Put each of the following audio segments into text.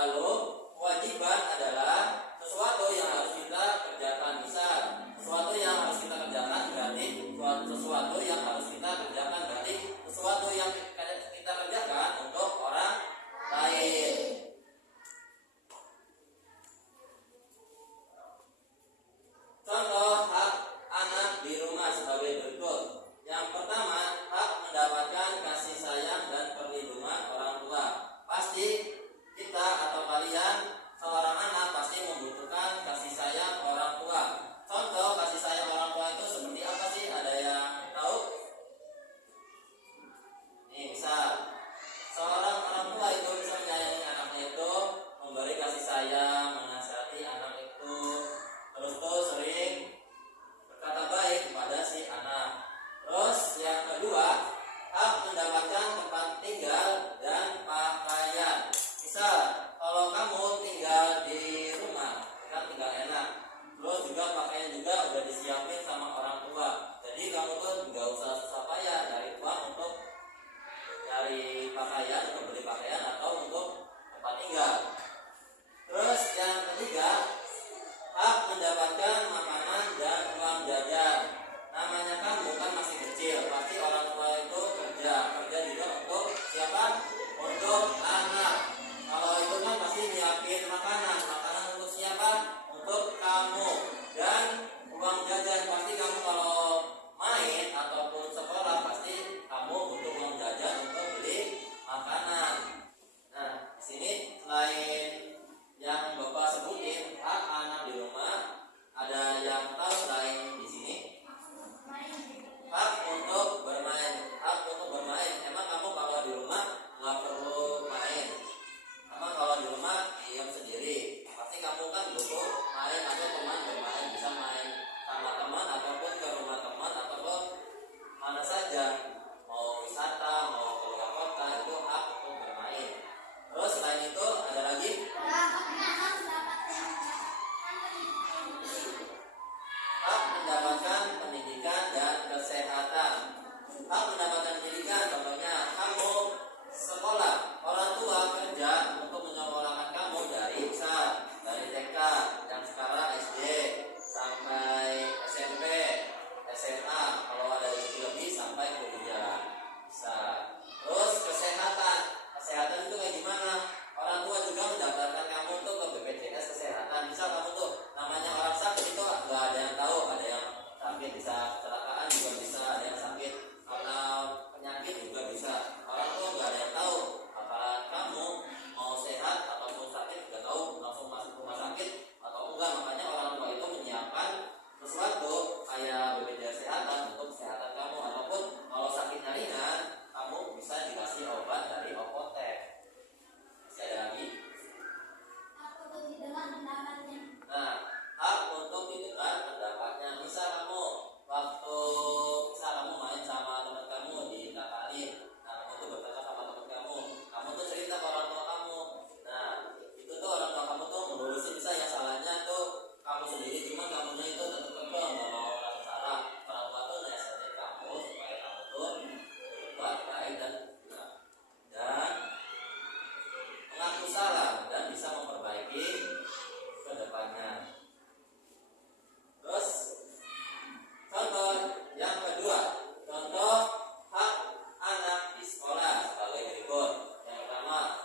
Lalu kewajiban adalah sesuatu yang harus kita kerjakan. Misal sesuatu yang harus kita kerjakan berarti sesuatu yang harus kita kerjakan berarti sesuatu yang kita kerjakan untuk orang lain. Contoh hak anak di rumah sebagai berikut. Yang pertama, hak mendapatkan kasih sayang dan perlindungan orang tua. Pasti kita atau kalian seorang anak pasti membutuhkan kasih sayang orang tua. Contoh kasih sayang orang tua itu seperti apa sih? Ada yang tahu? Nih, misal seorang orang tua itu bisa menyayangi anaknya itu, memberi kasih sayang, menasihati anak itu, terus sering berkata baik kepada si anak. Terus yang kedua, hak mendapatkan tempat tinggal dan pakaian. Misal kalau kamu tinggal di rumah, kan tinggal enak. Terus juga pakaian juga udah disiapin sama orang tua. Jadi kamu tuh nggak usah susah payah cari uang untuk cari pakaian, untuk beli pakaian atau untuk tempat tinggal. Terus yang ketiga, hak mendapatkan makanan dan uang jajan. Namanya kamu kan masih kecil, pasti orang tua itu kerja juga untuk siapa? Untuk anak. Kalau itu kan pasti nyiapin makanan untuk siapa? Untuk kamu. Dan uang jajan pasti kamu kalau main ataupun sekolah pasti kamu butuh uang jajan untuk beli makanan. Nah, di sini selain yang Bapak sebutin hak anak di rumah, ada yang tahu selain di sini? Hak untuk bermain. Hak untuk bermain. Emang kamu kalau di rumah nggak perlu main? Emang kalau di rumah diam sendiri, pasti kamu kan butuh main atau teman bermain, bisa main sama teman ataupun ke rumah teman ataupun mana saja, mau wisata, mau keluar kota, itu hak untuk bermain. Terus selain itu ada lagi hak mendapatkan pendidikan dan kesehatan. Hak mendapatkan pendidikan, contohnya kamu sekolah, orang tua kerja untuk menyekolahkan kamu dari TK, yang sekarang SD sampai SMP, SMA, kalau ada lebih sampai kuliah bisa. Terus kesehatan itu kayak gimana? Orang tua juga mendaftarkan kamu untuk ke BPJS kesehatan. Misal kamu tuh namanya orang sakit itu nggak ada yang tahu, ada yang sakit bisa kecelakaan juga bisa, ada yang sakit karena penyakit juga bisa. Orang tua nggak ada yang tahu. Apalagi kamu mau sehat ataupun sakit nggak tahu langsung masuk rumah sakit atau enggak. Makanya orang tua itu menyiapkan sesuatu kayak BPJS kesehatan untuk kesehatan kamu, ataupun kalau sakitnya ringan kamu bisa dikasih obat dari Opotek. Masih ada lagi? Nah, hak untuk didengar pendapatnya. Misal kamu main sama teman kamu di takalin, nah kamu tuh bertanya sama teman kamu tuh cerita ke orang tua kamu. Nah, itu tuh orang tua kamu tuh melurusin, bisa yang salahnya tuh kamu sendiri, cuma kamunya itu tetap kekeh nggak mau rasa salah. Orang tua tuh nasihatin kamu supaya kamu tuh berbuat baik dan mengaku salah dan bisa memperbaiki ke depannya. Terus contoh yang kedua, contoh hak anak di sekolah sebagai berikut. Yang pertama,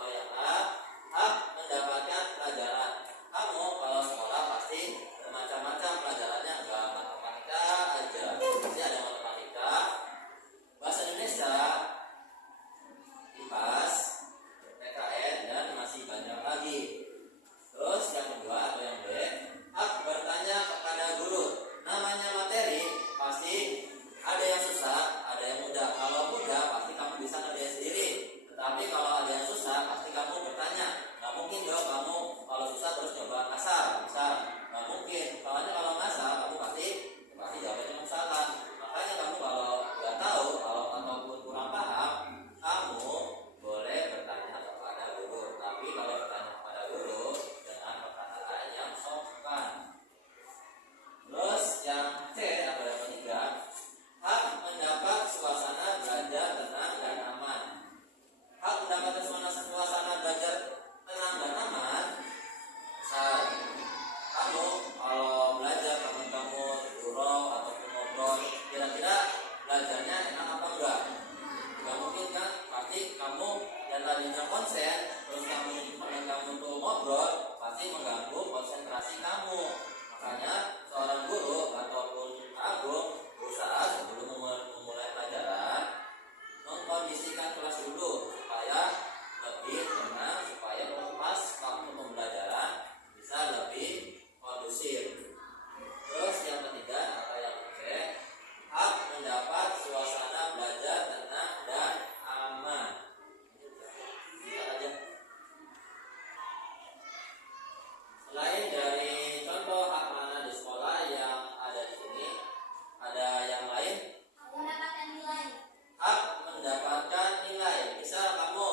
hak mendapatkan pelajaran. Kamu kalau sekolah pasti bermacam-macam pelajarannya, enggak matematika aja. Pasti ada matematika, bahasa Indonesia, tadinya konsen, terus kamu tuh ngobrol, pasti mengganggu konsentrasi kamu. Makanya seorang guru ataupun agung berusaha sebelum memulai pelajaran mengkondisikan kelas dulu supaya lebih tenang, supaya pas waktu pembelajaran bisa lebih kondusif. Terus yang ketiga atau yang ketiga, hak mendapat suasana belajar tenang dan aman. Lihat aja. Selain dari contoh hak mana di sekolah yang ada di sini, ada yang lain. Mendapatkan nilai. Hak mendapatkan nilai. Bisa kamu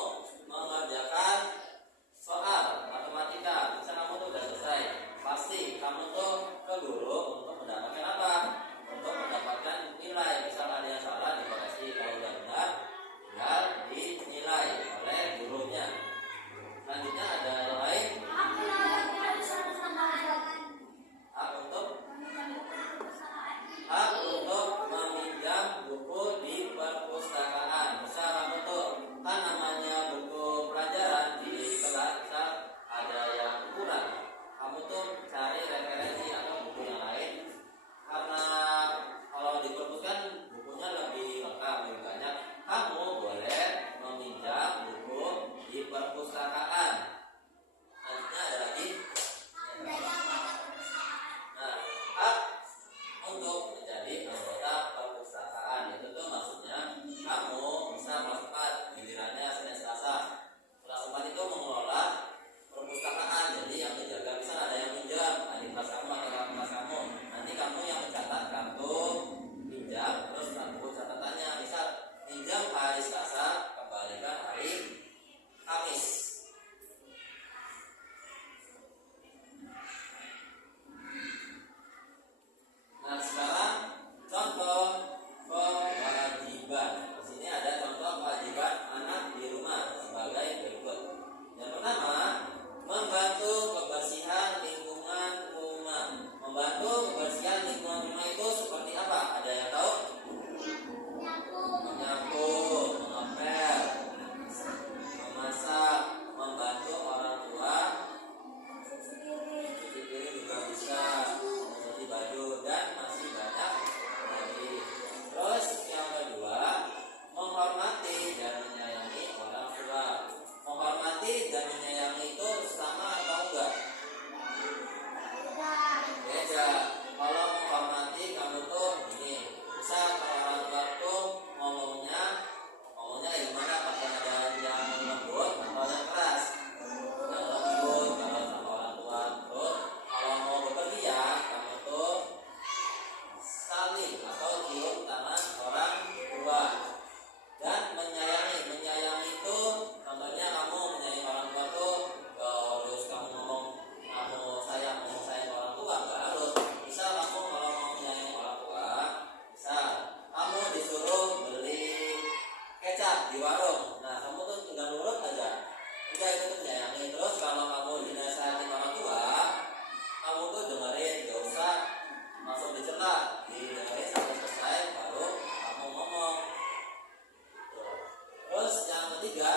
mengerjakan soal matematika, bisa kamu tuh udah selesai. Pasti kamu tuh ke guru untuk mendapatkan apa? Untuk mendapatkan nilai. Misal ada yang salah dikoreksi, kalau udah benar tinggal dinilai oleh gurunya. Selanjutnya ada yang lain. Hak mendapatkan surat tambahan. Hak untuk Perpustakaan. hak untuk meminjam buku di perpustakaan. Misal kamu tuh kan namanya buku pelajaran di kelas, misal ada yang kurang, kamu tuh cari referensi atau buku yang lain. Karena kalau di perpus kan bukunya lebih lengkap, lebih banyak, kamu boleh meminjam buku di perpustakaan. Selanjutnya ada lagi. Nah, hak untuk menjadi anggota perpustakaan itu tuh maksudnya kamu bisa kelas 4, gilirannya Senin Selasa. Kelas 4 itu mengelola perpustakaan, jadi yang menjaga misal ada yang pinjam adik kelas kamu atau kakak kelas kamu, nanti kamu yang mencatat kartu pinjam, terus buku catatannya misal pinjam hari Selasa, kembalikan hari Kamis. Nah, sekarang contoh kewajiban. Di sini ada contoh kewajiban anak di rumah sebagai berikut. Yang pertama, membantu kebersihan lingkungan rumah. Membantu kebersihan lingkungan rumah itu seperti apa? Ada yang tahu? Menyapu, mengepel, memasak, membantu orang tua, cuci piring juga bisa, mencuci baju, dan masih banyak lagi. Terus yang kedua, menghormati dan menyayangi orang tua. Menghormati dan menyayangi itu sama atau enggak? Beda. Kalau menghormati kamu tuh gini, bisa kalau orang tua tuh ngomongnya gimana? Pakai nada yang lembut atau yang keras? Yang lembut kalau sama orang tua. Terus kalau mau bepergian, kamu tuh saling atau cium tangan orang tua. Dan menyayangi itu contohnya kamu menyayangi orang tua tuh gak harus kamu ngomong sayang orang tua, gak harus. Bisa kamu kalau mau menyayangi orang tua, bisa kamu disuruh beli kecap di warung, nah kamu tuh tinggal nurut aja, udah itu tuh menyayangi. Terus kalau kamu dinasihati orang tua, kamu tuh dengerin, gak usah langsung dicela, didengerin sampai selesai baru kamu ngomong. Terus yang ketiga,